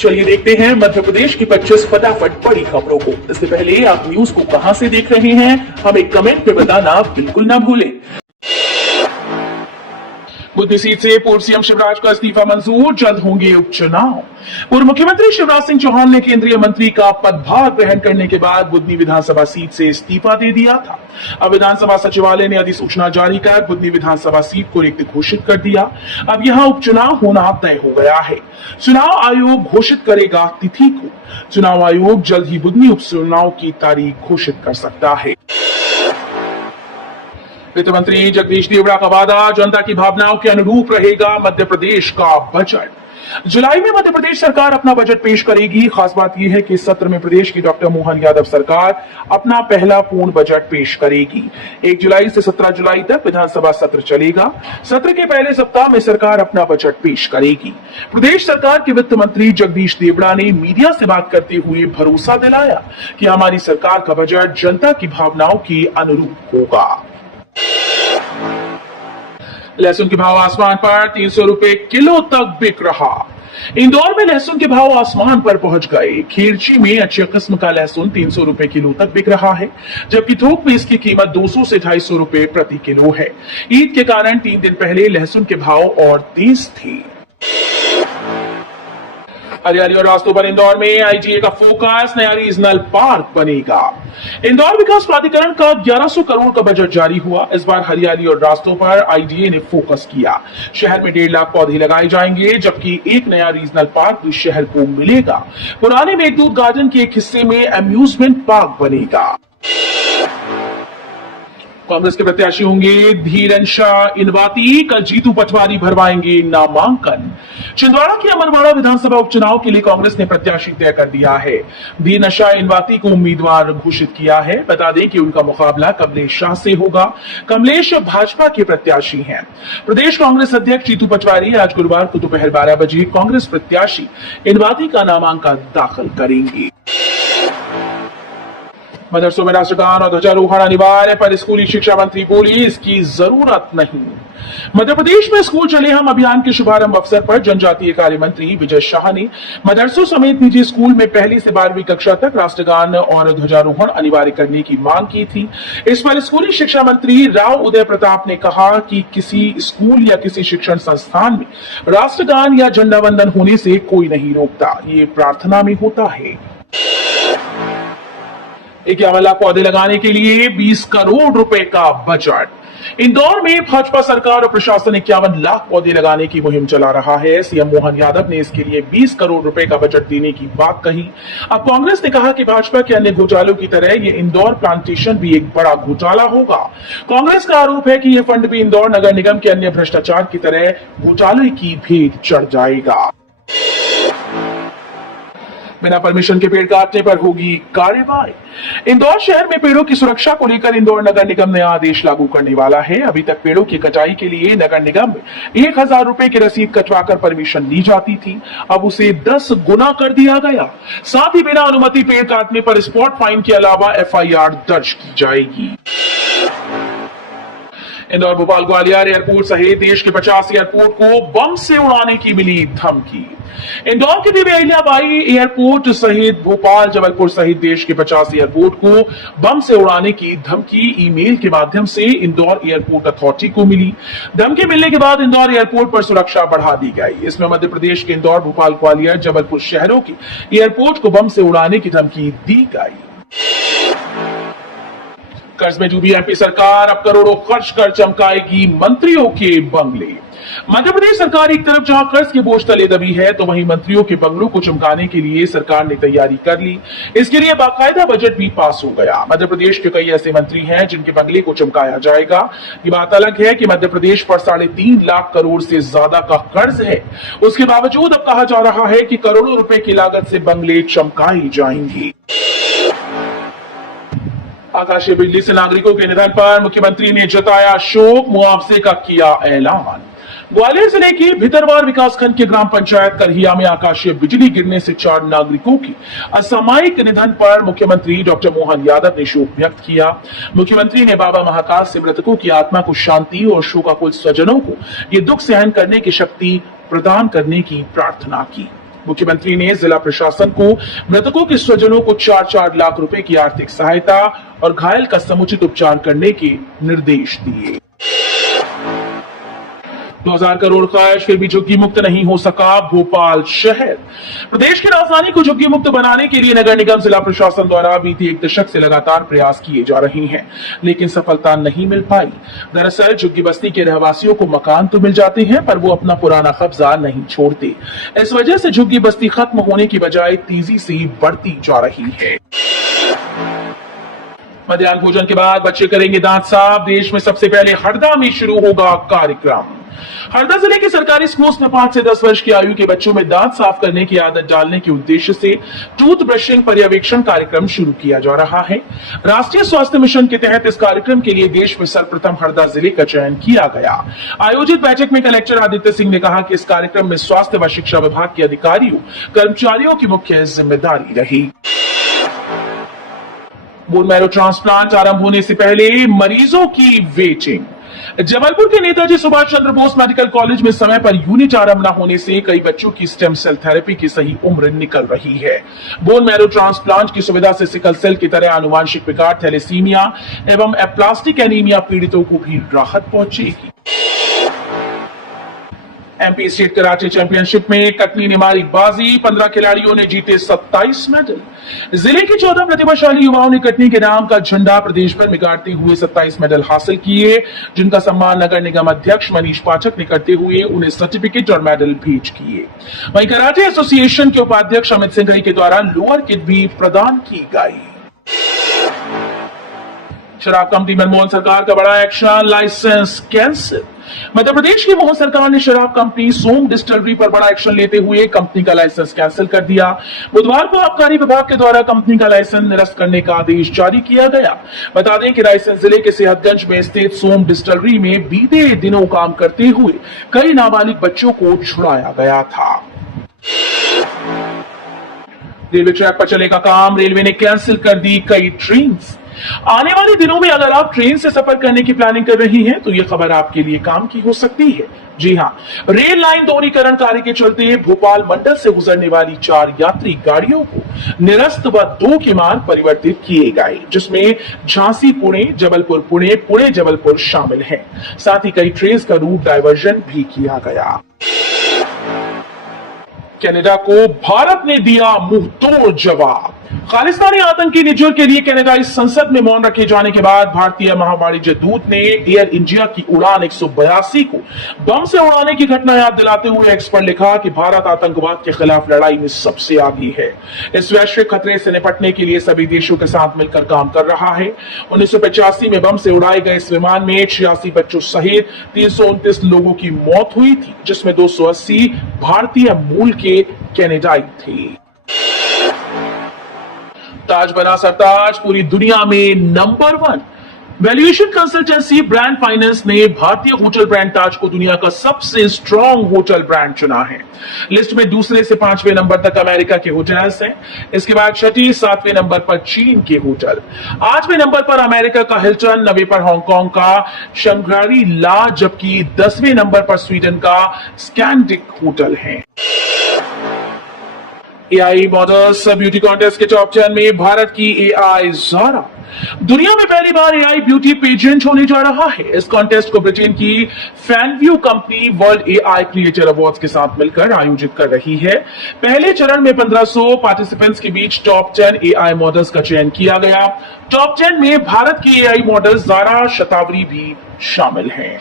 चलिए देखते हैं मध्य प्रदेश की 25 फटाफट बड़ी खबरों को। इससे पहले आप न्यूज को कहां से देख रहे हैं, हमें कमेंट में बताना बिल्कुल ना भूलें। बुद्धनी सीट से पूर्व सीएम शिवराज का इस्तीफा मंजूर, जल्द होंगे उपचुनाव। पूर्व मुख्यमंत्री शिवराज सिंह चौहान ने केंद्रीय मंत्री का पदभार ग्रहण करने के बाद बुद्धनी विधानसभा सीट से इस्तीफा दे दिया था। अब विधानसभा सचिवालय ने अधिसूचना जारी कर बुद्धनी विधानसभा सीट को रिक्त घोषित कर दिया। अब यहां उपचुनाव होना तय हो गया है। चुनाव आयोग घोषित करेगा तिथि को। चुनाव आयोग जल्द ही बुद्धनी उपचुनाव की तारीख घोषित कर सकता है। वित्त मंत्री जगदीश देवड़ा का वादा, जनता की भावनाओं के अनुरूप रहेगा मध्य प्रदेश का बजट। जुलाई में मध्य प्रदेश सरकार अपना बजट पेश करेगी। खास बात यह है कि इस सत्र में प्रदेश की डॉक्टर मोहन यादव सरकार अपना पहला पूर्ण बजट पेश करेगी। 1 जुलाई से 17 जुलाई तक विधानसभा सत्र चलेगा। सत्र के पहले सप्ताह में सरकार अपना बजट पेश करेगी। प्रदेश सरकार के वित्त मंत्री जगदीश देवड़ा ने मीडिया से बात करते हुए भरोसा दिलाया कि हमारी सरकार का बजट जनता की भावनाओं के अनुरूप होगा। लहसुन के भाव आसमान पर, 300 रुपए किलो तक बिक रहा। इंदौर में लहसुन के भाव आसमान पर पहुंच गए। खीरची में अच्छे किस्म का लहसुन 300 रुपए किलो तक बिक रहा है, जबकि थोक में इसकी कीमत 200 से 250 रुपए प्रति किलो है। ईद के कारण 3 दिन पहले लहसुन के भाव और तेज थे। हरियाली और रास्तों पर इंदौर में आईजीए का फोकस, नया रीजनल पार्क बनेगा। इंदौर विकास प्राधिकरण का 1100 करोड़ का बजट जारी हुआ। इस बार हरियाली और रास्तों पर आईजीए ने फोकस किया। शहर में 1.5 लाख पौधे लगाए जाएंगे, जबकि एक नया रीजनल पार्क भी शहर को मिलेगा। पुराने मेघदूत गार्डन के एक हिस्से में अम्यूजमेंट पार्क बनेगा। कांग्रेस के प्रत्याशी होंगे धीरन शाह इनवाती, कल जीतू पटवारी भरवाएंगे नामांकन। छिंदवाड़ा के अमरवाड़ा विधानसभा उपचुनाव के लिए कांग्रेस ने प्रत्याशी तय कर दिया है। धीरन शाह इनवाती को उम्मीदवार घोषित किया है। बता दें कि उनका मुकाबला कमलेश शाह से होगा। कमलेश भाजपा के प्रत्याशी हैं। प्रदेश कांग्रेस अध्यक्ष जीतू पटवारी आज गुरुवार को दोपहर 12 बजे कांग्रेस प्रत्याशी इनवाती का नामांकन दाखिल करेंगे। मदरसों में राष्ट्रगान और ध्वजारोहण अनिवार्य, पर स्कूली शिक्षा मंत्री बोली इसकी जरूरत नहीं। मध्य प्रदेश में स्कूल चले हम अभियान के शुभारंभ अवसर पर जनजातीय कार्य मंत्री विजय शाह ने मदरसों समेत निजी स्कूल में 1ली से 12वीं कक्षा तक राष्ट्रगान और ध्वजारोहण अनिवार्य करने की मांग की थी। इस पर स्कूली शिक्षा मंत्री राव उदय प्रताप ने कहा कि किसी स्कूल या किसी शिक्षण संस्थान में राष्ट्रगान या झंडा वंदन होने से कोई नहीं रोकता, ये प्रार्थना में होता है। 51 लाख पौधे लगाने के लिए 20 करोड़ रुपए का बजट। इंदौर में भाजपा सरकार और प्रशासन 51 लाख पौधे लगाने की मुहिम चला रहा है। सीएम मोहन यादव ने इसके लिए 20 करोड़ रुपए का बजट देने की बात कही। अब कांग्रेस ने कहा कि भाजपा के अन्य घोटालों की तरह ये इंदौर प्लांटेशन भी एक बड़ा घोटाला होगा। कांग्रेस का आरोप है कि यह फंड भी इंदौर नगर निगम के अन्य भ्रष्टाचार की तरह घोटाले की भेंट चढ़ जाएगा। बिना परमिशन के पेड़ काटने पर होगी कार्रवाई। इंदौर शहर में पेड़ों की सुरक्षा को लेकर इंदौर नगर निगम नया आदेश लागू करने वाला है। अभी तक पेड़ों की कटाई के लिए नगर निगम में 1000 रुपए की रसीद कटवाकर परमिशन ली जाती थी, अब उसे 10 गुना कर दिया गया। साथ ही बिना अनुमति पेड़ काटने पर स्पॉट फाइन के अलावा FIR दर्ज की जाएगी। इंदौर, भोपाल, ग्वालियर एयरपोर्ट सहित देश के 50 एयरपोर्ट को बम से उड़ाने की मिली धमकी। इंदौर के देवी अहिल्याबाई एयरपोर्ट सहित भोपाल, जबलपुर सहित देश के 50 एयरपोर्ट को बम से उड़ाने की धमकी ईमेल के माध्यम से इंदौर एयरपोर्ट अथॉरिटी को मिली। धमकी मिलने के बाद इंदौर एयरपोर्ट पर सुरक्षा बढ़ा दी गई। इसमें मध्य प्रदेश के इंदौर, भोपाल, ग्वालियर, जबलपुर शहरों की एयरपोर्ट को बम से उड़ाने की धमकी दी गई। कर्ज में डूबी एमपी सरकार, अब करोड़ों खर्च कर चमकाएगी मंत्रियों के बंगले। मध्य प्रदेश सरकार एक तरफ जहां कर्ज के बोझ तले दबी है, तो वहीं मंत्रियों के बंगलों को चमकाने के लिए सरकार ने तैयारी कर ली। इसके लिए बाकायदा बजट भी पास हो गया। मध्य प्रदेश के कई ऐसे मंत्री हैं जिनके बंगले को चमकाया जाएगा। ये बात अलग है कि मध्य प्रदेश पर 3.5 लाख करोड़ से ज्यादा का कर्ज है। उसके बावजूद अब कहा जा रहा है कि करोड़ों रुपए की लागत से बंगले चमकाए जाएंगे। आकाशीय बिजली से नागरिकों के निधन पर मुख्यमंत्री ने जताया शोक, मुआवजे का किया ऐलान। ग्वालियर जिले के भितरवार विकासखंड के ग्राम पंचायत करहिया में आकाशीय बिजली गिरने से 4 नागरिकों की असामयिक निधन पर मुख्यमंत्री डॉक्टर मोहन यादव ने शोक व्यक्त किया। मुख्यमंत्री ने बाबा महाकाल से मृतकों की आत्मा को शांति और शोकाकुल स्वजनों को ये दुख सहन करने की शक्ति प्रदान करने की प्रार्थना की। मुख्यमंत्री ने जिला प्रशासन को मृतकों के स्वजनों को 4-4 लाख रुपए की आर्थिक सहायता और घायल का समुचित उपचार करने के निर्देश दिए। 2000 करोड़ खर्च फिर भी झुग्गी मुक्त नहीं हो सका भोपाल शहर। प्रदेश की राजधानी को झुग्गी मुक्त बनाने के लिए नगर निगम जिला प्रशासन द्वारा बीते 1 दशक से लगातार प्रयास किए जा रहे हैं, लेकिन सफलता नहीं मिल पाई। दरअसल झुग्गी बस्ती के रहवासियों को मकान तो मिल जाते हैं, पर वो अपना पुराना कब्जा नहीं छोड़ते। इस वजह से झुग्गी बस्ती खत्म होने की बजाय तेजी से बढ़ती जा रही है। मध्याह्न भोजन के बाद बच्चे करेंगे दांत साफ। देश में सबसे पहले हरदा में शुरू होगा कार्यक्रम। हरदा जिले के सरकारी स्कूल्स में 5 से 10 वर्ष की आयु के बच्चों में दांत साफ करने की आदत डालने के उद्देश्य से टूथ ब्रशिंग पर्यवेक्षण कार्यक्रम शुरू किया जा रहा है। राष्ट्रीय स्वास्थ्य मिशन के तहत इस कार्यक्रम के लिए देश में सर्वप्रथम हरदा जिले का चयन किया गया। आयोजित बैठक में कलेक्टर आदित्य सिंह ने कहा कि इस कार्यक्रम में स्वास्थ्य व शिक्षा विभाग के अधिकारियों कर्मचारियों की मुख्य जिम्मेदारी रही। बोन मैरो ट्रांसप्लांट आरंभ होने से पहले मरीजों की वेटिंग। जबलपुर के नेताजी सुभाष चंद्र बोस मेडिकल कॉलेज में समय पर यूनिट आरंभ न होने से कई बच्चों की स्टेम सेल थेरेपी की सही उम्र निकल रही है। बोन मैरो ट्रांसप्लांट की सुविधा से सिकल सेल की तरह आनुवांशिक विकार, थैलेसीमिया एवं एप्लास्टिक एनीमिया पीड़ितों को भी राहत पहुंचेगी। एमपी स्टेट कराटे चैंपियनशिप में कटनी ने मारी बाजी। 15 खिलाड़ियों ने जीते 27 मेडल। जिले के 14 प्रतिभाशाली युवाओं ने कटनी के नाम का झंडा प्रदेश भर में गाड़ते हुए 27 मेडल हासिल किए, जिनका सम्मान नगर निगम अध्यक्ष मनीष पाठक ने करते हुए उन्हें सर्टिफिकेट और मेडल भेंट किए। वहीं कराटे एसोसिएशन के उपाध्यक्ष अमित सिंघड़ी के द्वारा लोअर किट भी प्रदान की गई। शराब कंपनी मनमोहन सरकार का बड़ा action, licence cancel. Madhya Pradesh की मोहन सरकार ने शराब कंपनी सोम डिस्टिलरी पर बड़ा एक्शन लेते हुए कंपनी का लाइसेंस कैंसिल कर दिया। बुधवार को आबकारी विभाग के द्वारा कंपनी का लाइसेंस निरस्त करने का आदेश जारी किया गया। बता दें कि रायसेन जिले के सेहतगंज में स्थित सोम डिस्टिलरी में बीते दिनों काम करते हुए कई नाबालिग बच्चों को छुड़ाया गया था। रेलवे ट्रैक पर चलेगा काम, रेलवे ने कैंसिल कर दी कई ट्रेन। आने वाले दिनों में अगर आप ट्रेन से सफर करने की प्लानिंग कर रही हैं, तो यह खबर आपके लिए काम की हो सकती है। जी हां, रेल लाइन दोहरीकरण कार्य के चलते भोपाल मंडल से गुजरने वाली 4 यात्री गाड़ियों को निरस्त व 2 के मार्ग परिवर्तित किए गए, जिसमें झांसी पुणे, जबलपुर पुणे, पुणे जबलपुर शामिल हैं। साथ ही कई ट्रेन का रूट डायवर्जन भी किया गया। कनाडा को भारत ने दिया मुंहतोड़ जवाब। खालिस्तानी आतंकी निज्जर के लिए कनाडाई संसद में मौन रखे जाने के बाद भारतीय महावाणिज्य दूत ने एयर इंडिया की उड़ान 182 को बम से उड़ाने की घटना याद दिलाते हुए एक्स पर लिखा कि भारत आतंकवाद के खिलाफ लड़ाई में सबसे आगे है। इस वैश्विक खतरे से निपटने के लिए सभी देशों के साथ मिलकर काम कर रहा है। 1985 में बम से उड़ाए गए इस विमान में 86 बच्चों सहित 329 लोगों की मौत हुई थी, जिसमें 280 भारतीय मूल के कनाडाई थे। ताज बना सरताज, पूरी दुनिया में number 1। Valuation consultancy brand finance ने भारतीय होटल ब्रांड ताज को दुनिया का सबसे स्ट्रॉन्ग होटल ब्रांड चुना है। लिस्ट में दूसरे से 5वें नंबर तक अमेरिका के होटल्स हैं। इसके बाद 6, 7वें नंबर पर चीन के होटल, 8वें नंबर पर अमेरिका का हिल्टन, 9वें पर हांगकांग का शंग्री ला, जबकि 10वें नंबर पर स्वीडन का स्कैंडिक होटल है। एआई मॉडल्स ब्यूटी कॉन्टेस्ट के टॉप 10 में भारत की एआई ज़ारा। दुनिया में पहली बार एआई ब्यूटी पेजेंट होने जा रहा है। इस कॉन्टेस्ट को ब्रिटेन की Fanvue company world AI creator awards के साथ मिलकर आयोजित कर रही है। पहले चरण में 1500 पार्टिसिपेंट्स के बीच टॉप 10 एआई मॉडल्स का चयन किया गया। टॉप 10 में भारत की एआई मॉडल ज़ारा शतावरी भी शामिल हैं।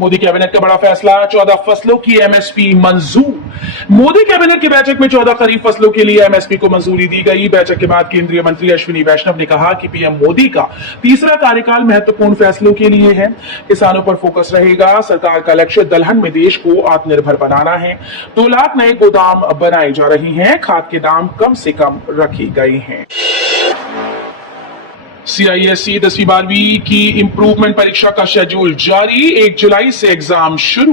मोदी कैबिनेट का बड़ा फैसला, 14 फसलों की एमएसपी मंजूर। मोदी कैबिनेट की बैठक में 14 खरीफ फसलों के लिए एमएसपी को मंजूरी दी गई। बैठक के बाद केंद्रीय मंत्री अश्विनी वैष्णव ने कहा कि पीएम मोदी का तीसरा कार्यकाल महत्वपूर्ण फैसलों के लिए है। किसानों पर फोकस रहेगा। सरकार का लक्ष्य दलहन में देश को आत्मनिर्भर बनाना है। 2 लाख नए गोदाम बनाए जा रहे हैं। खाद के दाम कम से कम रखे गए हैं। CISE 10वीं 12वीं की इंप्रूवमेंट परीक्षा का शेड्यूल जारी, 1 जुलाई से एग्जाम शुरू।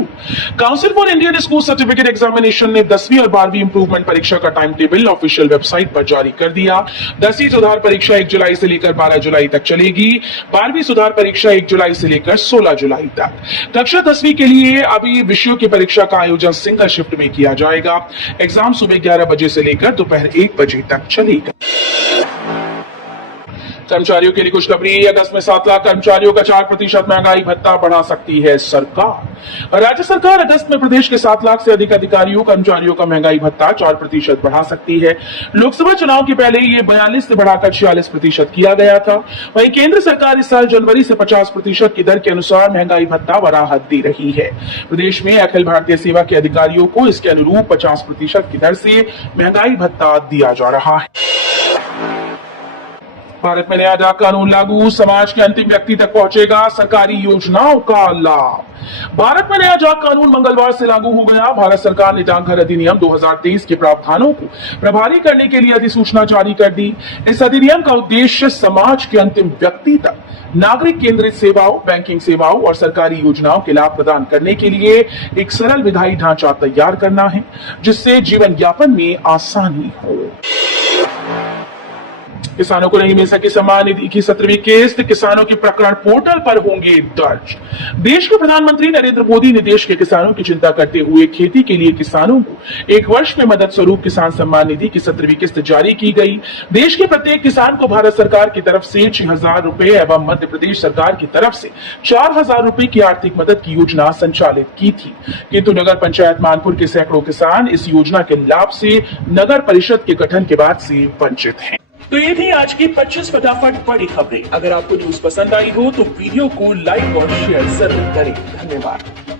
Council for Indian school certificate examination ने 10वीं और 12वीं इंप्रूवमेंट परीक्षा का टाइम टेबल ऑफिशियल वेबसाइट पर जारी कर दिया। 10वीं सुधार परीक्षा 1 जुलाई से लेकर 12 जुलाई तक चलेगी। 12वीं सुधार परीक्षा 1 जुलाई से लेकर 16 जुलाई तक। कक्षा 10वीं के लिए अभी विषयों की परीक्षा का आयोजन सिंगल शिफ्ट में किया जाएगा। एग्जाम सुबह 11 बजे से लेकर दोपहर 1 बजे तक चलेगा। कर्मचारियों के लिए खुशखबरी, अगस्त में 7 लाख कर्मचारियों का 4% महंगाई भत्ता बढ़ा सकती है सरकार। राज्य सरकार अगस्त में प्रदेश के 7 लाख से अधिक अधिकारियों कर्मचारियों का महंगाई भत्ता 4% बढ़ा सकती है। लोकसभा चुनाव के पहले ये 42 से बढ़ाकर 46% किया गया था। वहीं केंद्र सरकार इस साल जनवरी से 50% की दर के अनुसार महंगाई भत्ता व राहत दे रही है। प्रदेश में अखिल भारतीय सेवा के अधिकारियों को इसके अनुरूप 50% की दर से महंगाई भत्ता दिया जा रहा है। भारत में नया डाक कानून लागू, समाज के अंतिम व्यक्ति तक पहुंचेगा सरकारी योजनाओं का लाभ। भारत में नया डाक कानून मंगलवार से लागू हो गया। भारत सरकार ने डाकघर अधिनियम 2023 के प्रावधानों को प्रभावी करने के लिए अधिसूचना जारी कर दी। इस अधिनियम का उद्देश्य समाज के अंतिम व्यक्ति तक नागरिक केंद्रित सेवाओं, बैंकिंग सेवाओं और सरकारी योजनाओं के लाभ प्रदान करने के लिए एक सरल विधायी ढांचा तैयार करना है, जिससे जीवन यापन में आसानी हो। किसानों को नहीं मिल सकी सम्मान निधि की 17वीं किस्त, किसानों के प्रकरण पोर्टल पर होंगे दर्ज। देश के प्रधानमंत्री नरेंद्र मोदी ने देश के किसानों की चिंता करते हुए खेती के लिए किसानों को 1 वर्ष में मदद स्वरूप किसान सम्मान निधि की 17वीं किस्त जारी की गई। देश के प्रत्येक किसान को भारत सरकार की तरफ से 6,000 रुपए एवं मध्य प्रदेश सरकार की तरफ से 4,000 रुपए की आर्थिक मदद की योजना संचालित की थी, किंतु नगर पंचायत मानपुर के सैकड़ों किसान इस योजना के लाभ से नगर परिषद के गठन के बाद से वंचित हैं। तो ये थी आज की 25 फटाफट बड़ी खबरें। अगर आपको न्यूज पसंद आई हो तो वीडियो को लाइक और शेयर जरूर करें। धन्यवाद।